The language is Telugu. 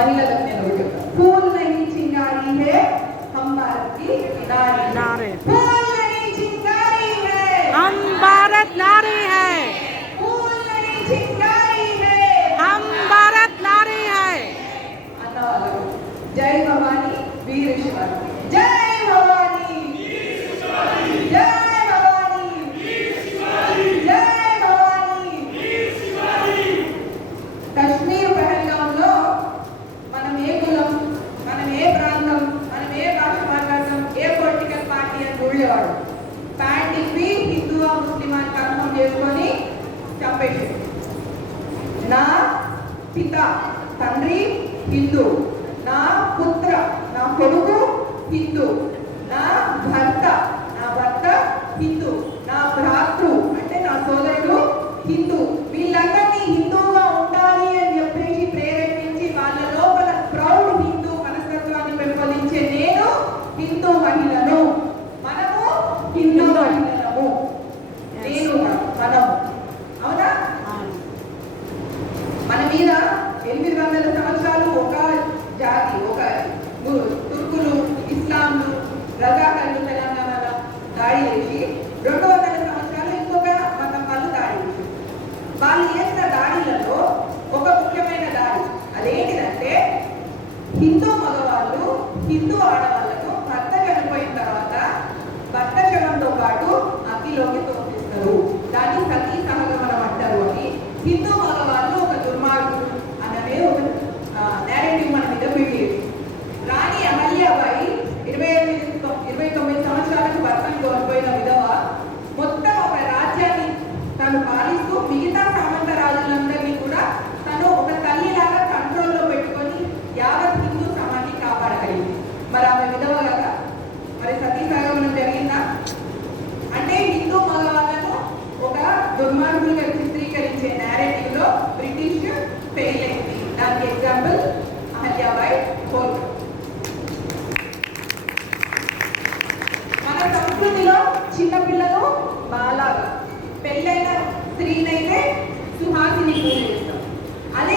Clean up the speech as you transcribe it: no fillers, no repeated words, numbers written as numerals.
महिलाలకు నేను ఒకటి చెప్తాను. फूल नहीं चिंगारी है हम भारत की नारी, फूल नहीं चिंगारी है हम भारत नारी है, फूल नहीं चिंगारी है हम भारत नारी है. అన్నవాళ్ళు జై భవానీ వీర శివాజీ, జై భవానీ వీర శివాజీ, జై భవానీ వీర శివాజీ, జై భవానీ వీర శివాజీ. కశ్మీర్ పహల్గాంలో మనం ఏ కులం, మనం ఏ ప్రాంతం, మనం ఏ భాష మాట్లాడతాం, ఏ పొలిటికల్ పార్టీ అని చూడేవాడు. ప్యాంట్ ఇప్పి హిందువా ముస్లిమా అని కన్ఫర్మ్ చేసుకొని చంపేసాడు. నా పిత తండ్రి హిందూ, నా పుత్ర నా కొడుకు హిందూ, నా భర్త హిందూ, నా భ్రాతృ అంటే నా సోదరుడు హిందూ. వీళ్ళందరినీ హిందూగా ఉండాలి అని చెప్పేసి ప్రేరేపించి వాళ్ళ లోపల ప్రౌడ్ హిందూ మనస్తత్వాన్ని పెంపొందించే నేను హిందూ మహిళను, మనము హిందూ మహిళలము, నేను మనము. అవునా? మన మీద 800 సంవత్సరాలు ఒక జాతి, ఒక తుర్కులు, ఇస్లాంలు, రజాకర్లు తెలంగాణలో దాడి చేసి 200 సంవత్సరాలు ఇంకొక మతం వాళ్ళు దాడి చేసి, వాళ్ళు చేసిన దాడులలో ఒక ముఖ్యమైన దాడి అదేంటిదంటే హిందూ మగవాళ్ళు హిందూ ఆడవాళ్ళను భర్త చనిపోయిన తర్వాత భర్త శవంతో పాటు అగ్గిలోకి తోపిస్తారు. దాన్ని సతీ సహగమనం అంటారు. అని హిందూ మగవాళ్ళు ఒక దుర్మార్గులు అన్నదే ఒక నేరేటివ్ మన మీద పెరిగేది. రాణి అహల్యాబాయి 29 సంవత్సరాలకు భర్తను కోల్పోయిన విధవ మొత్తం ఒక రాజ్యాన్ని తను పాలిస్తూ మిగతా సామంత రాజులందరినీ కూడా తను ఒక తల్లిలాగా కంట్రోల్లో పెట్టుకొని యావత్ హిందూ సమాన్ని కాపాడగలిగింది. మరి ఆమె విధవ కదా, మరి సతీ సహగమనం జరిగిందా? అంటే హిందూ మగవాళ్ళను ఒక దుర్మార్గులుగా చిత్రీకరించే నేరేటివ్ లో బ్రిటిష్ ఫెయిల్ అయింది. దానికి ఎగ్జాంపుల్ అహల్యాబాయి హోల్కర్. మన సంస్కృతిలో చిన్నపిల్లలు బాలాగా, పెళ్ళైన స్త్రీనైతే సుహాసిని పూజ చేస్తాం. అదే